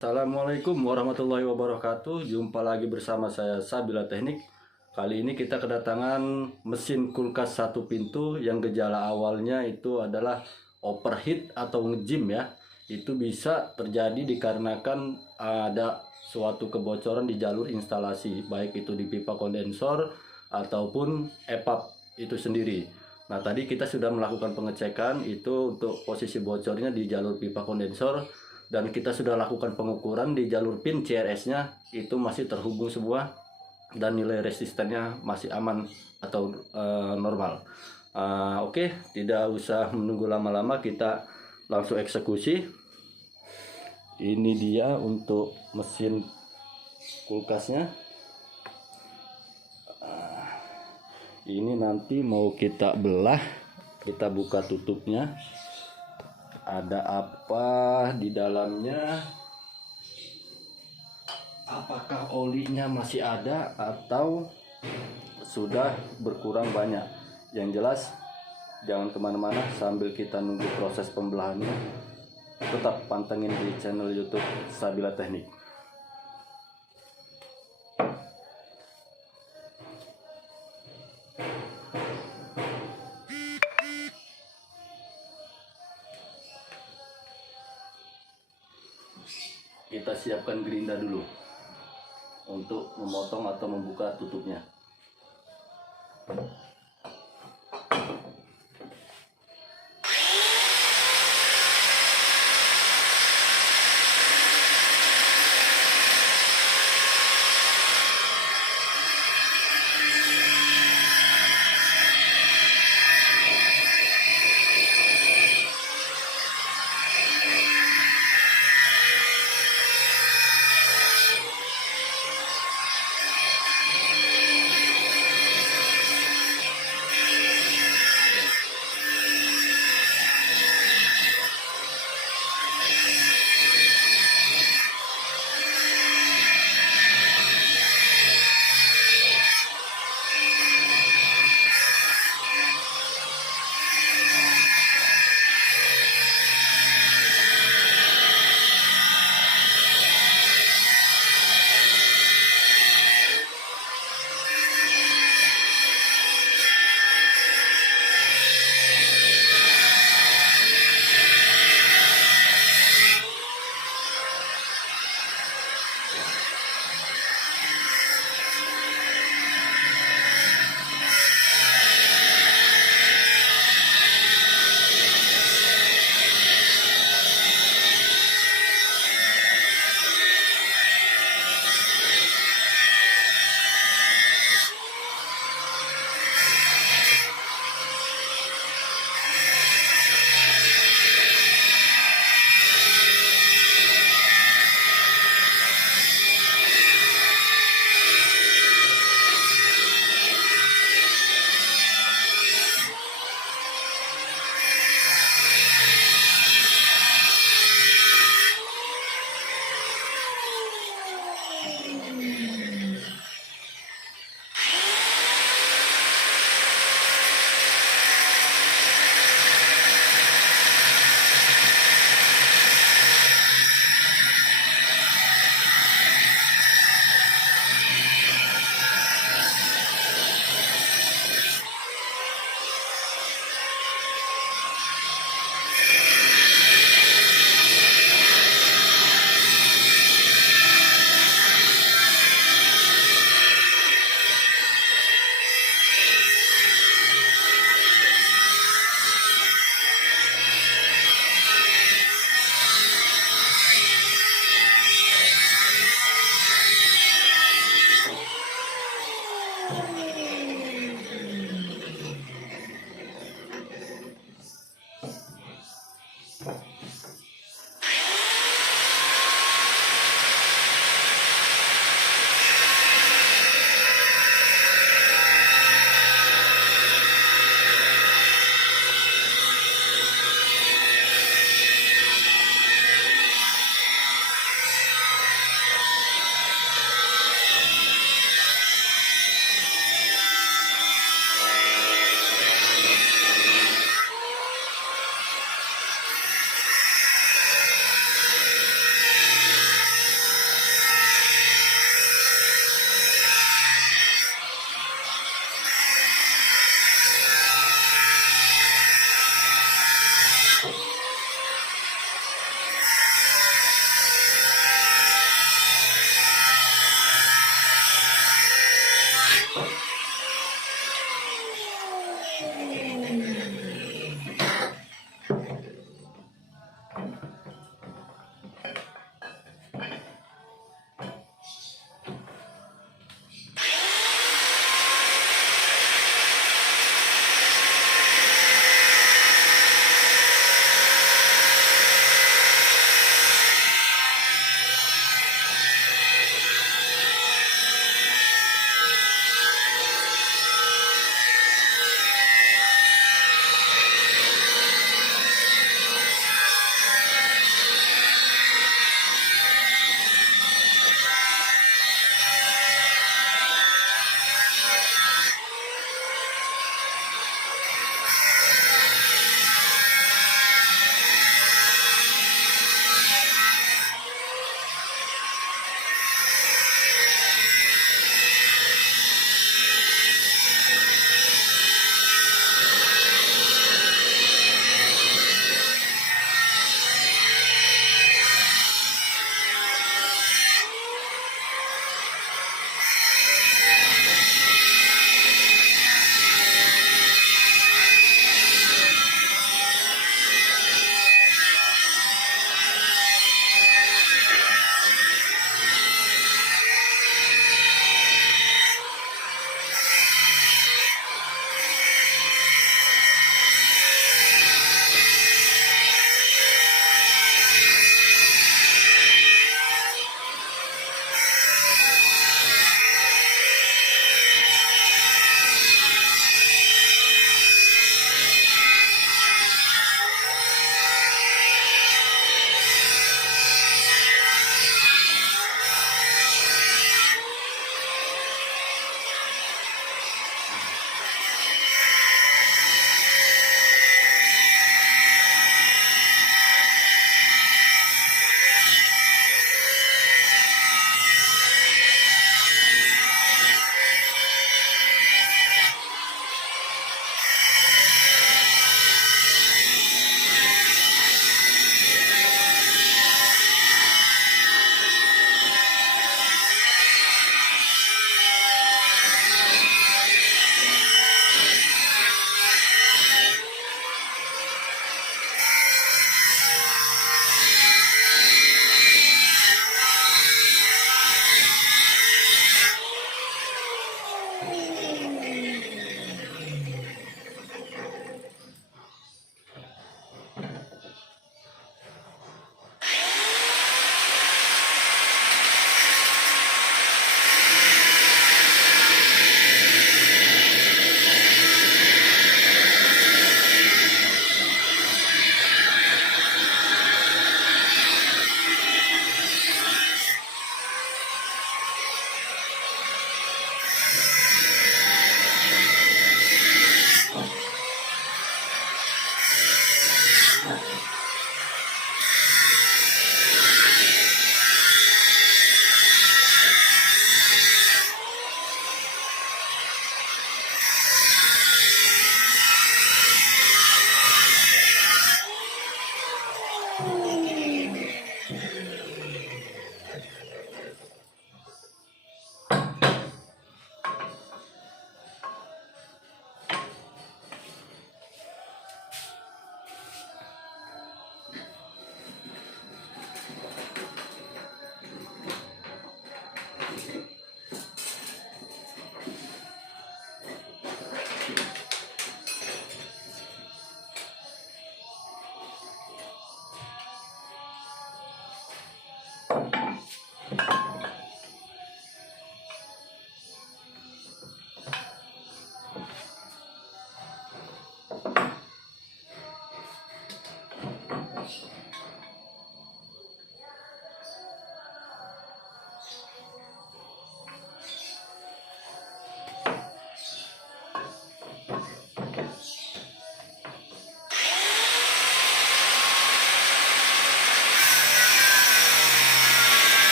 Assalamualaikum warahmatullahi wabarakatuh. Jumpa lagi bersama saya Sabila Teknik. Kali ini kita kedatangan mesin kulkas satu pintu yang gejala awalnya itu adalah overheat atau ngejim ya. Itu bisa terjadi dikarenakan ada suatu kebocoran di jalur instalasi, baik itu di pipa kondensor ataupun EPAP itu sendiri. Nah, tadi kita sudah melakukan pengecekan itu untuk posisi bocornya di jalur pipa kondensor, dan kita sudah lakukan pengukuran di jalur pin CRS-nya itu masih terhubung semua dan nilai resistennya masih aman atau normal. Oke, tidak usah menunggu lama-lama, kita langsung eksekusi. Ini dia untuk mesin kulkasnya. Ini nanti mau kita belah, kita buka tutupnya. Ada apa di dalamnya? Apakah olinya masih ada atau sudah berkurang banyak? Yang jelas jangan kemana-mana sambil kita nunggu proses pembelahannya. Tetap pantengin di channel YouTube Sabila Teknik. Kita siapkan gerinda dulu untuk memotong atau membuka tutupnya.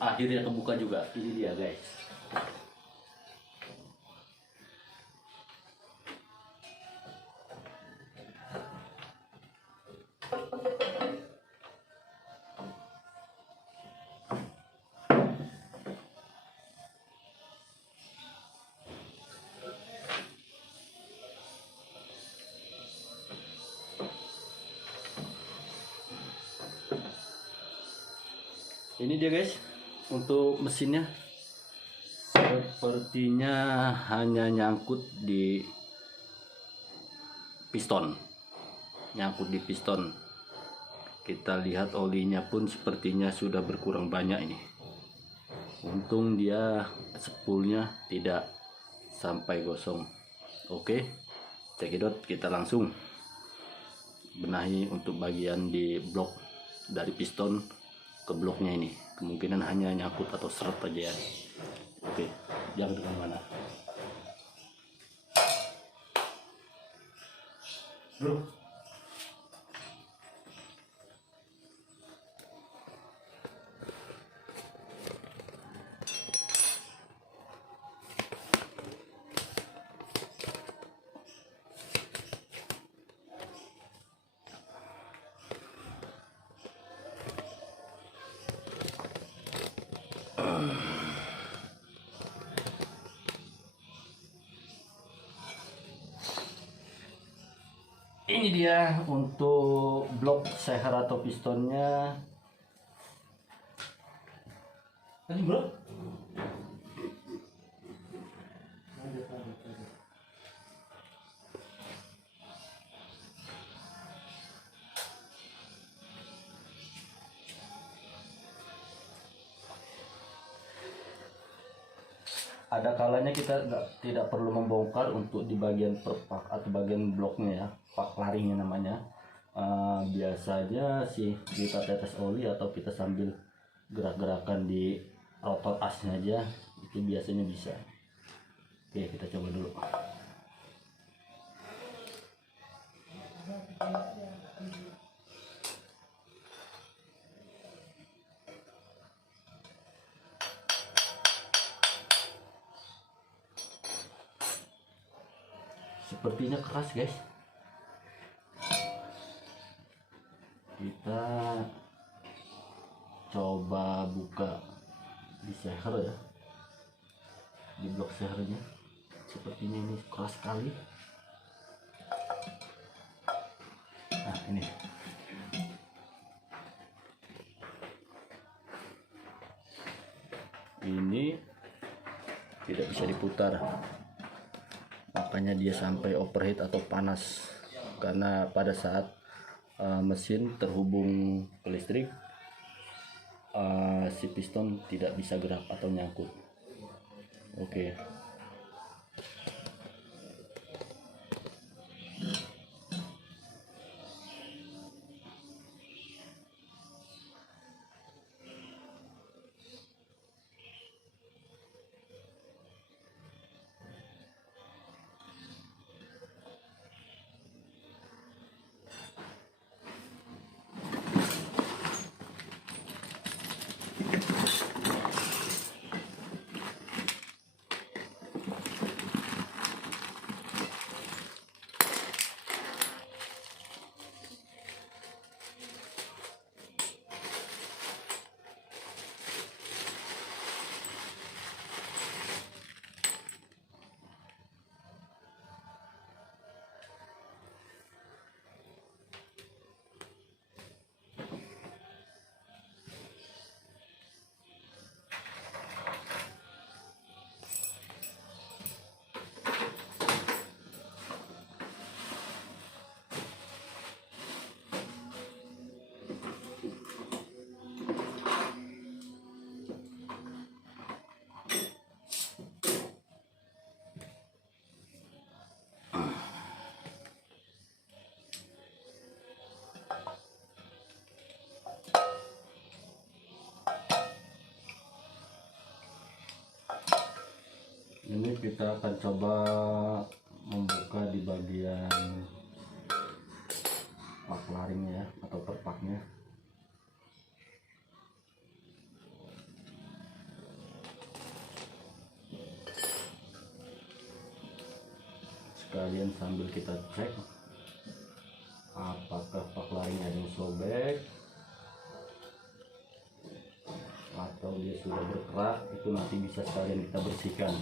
Akhirnya kebuka juga. Ini dia guys. Ini dia guys, untuk mesinnya sepertinya hanya nyangkut di piston. Kita lihat olinya pun sepertinya sudah berkurang banyak ini. Untung dia spoolnya tidak sampai gosong. Oke, cekidot, kita langsung benahi untuk bagian di blok dari piston ke bloknya ini. Kemungkinan hanya nyangkut atau seret aja ya. Oke, jangan kemana-mana bro. Ini dia untuk blok seher atau pistonnya. Tadi bro, ada kalanya kita tidak perlu membongkar untuk di bagian perpak atau bagian bloknya ya, pak laringnya namanya. Biasanya sih kita tetes oli atau kita sambil gerak-gerakan di rotor asnya aja, itu biasanya bisa. Oke, kita coba dulu. Sepertinya keras guys. Kita coba buka di seher ya, di blok sehernya. Sepertinya ini keras sekali. Nah ini tidak bisa diputar, makanya dia sampai overheat atau panas. Karena pada saat mesin terhubung ke listrik, si piston tidak bisa gerak atau nyangkut. Oke. Ini kita akan coba membuka di bagian pak laringnya ya, atau perpaknya. Sekalian sambil kita cek apakah pak laringnya ada yang sobek atau dia sudah berkerak. Itu nanti bisa sekalian kita bersihkan.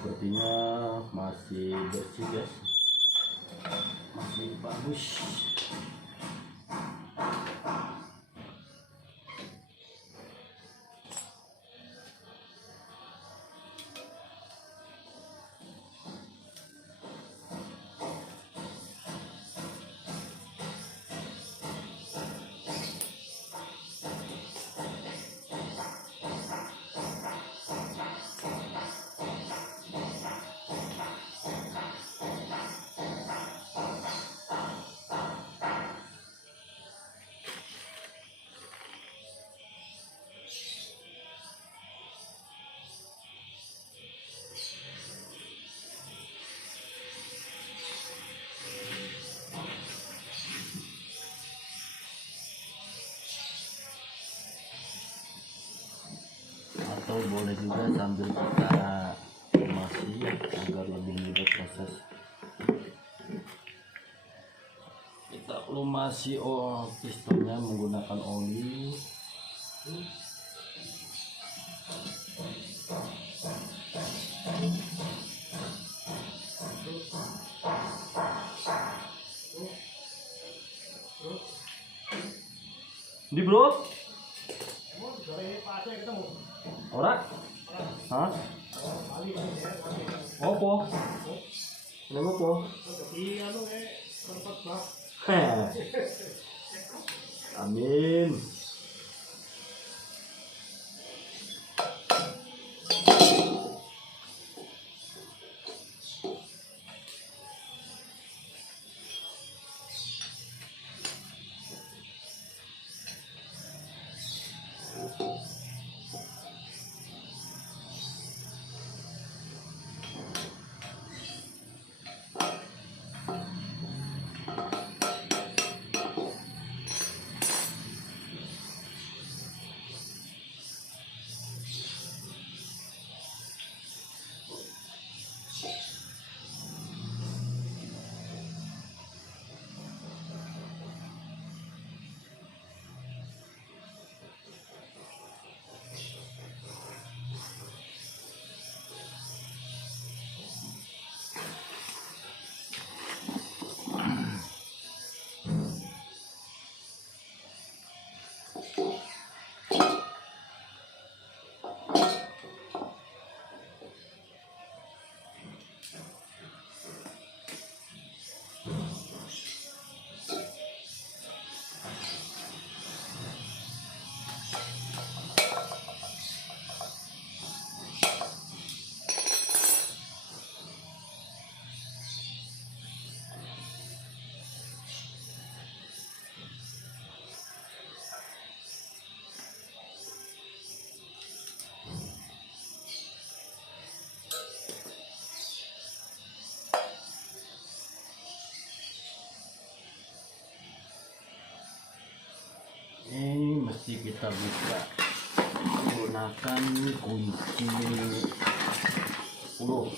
Sepertinya masih bersih guys, masih bagus. Atau boleh juga sambil kita lumasi agar lebih mudah proses. Kita lumasi pistonnya menggunakan oli. Di bro? Ora? Hah? Opo? Kenapa po? Amin. Ini mesti kita buka menggunakan kunci ulo.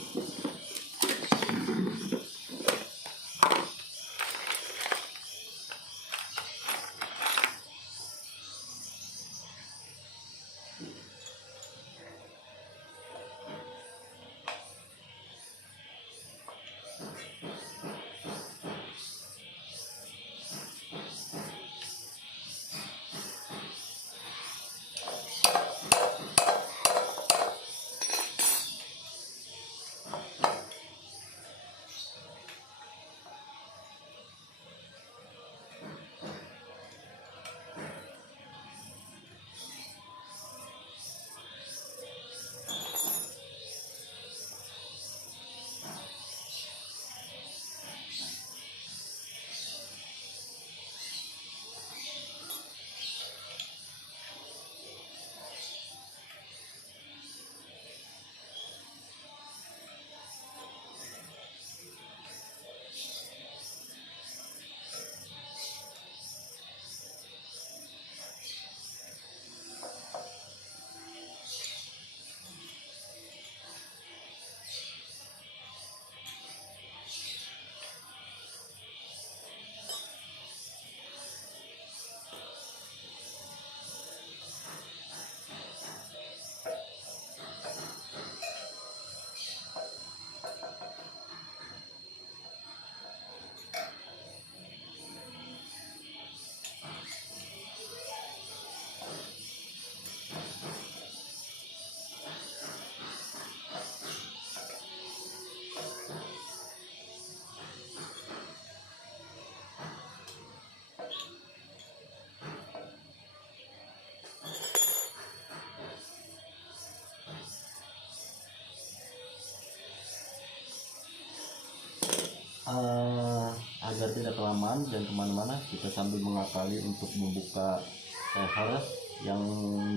Agar tidak kelamaan dan kemana-mana, kita sambil mengakali untuk membuka leher yang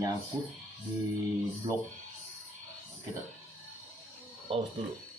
nyangkut di blok. Kita pause dulu.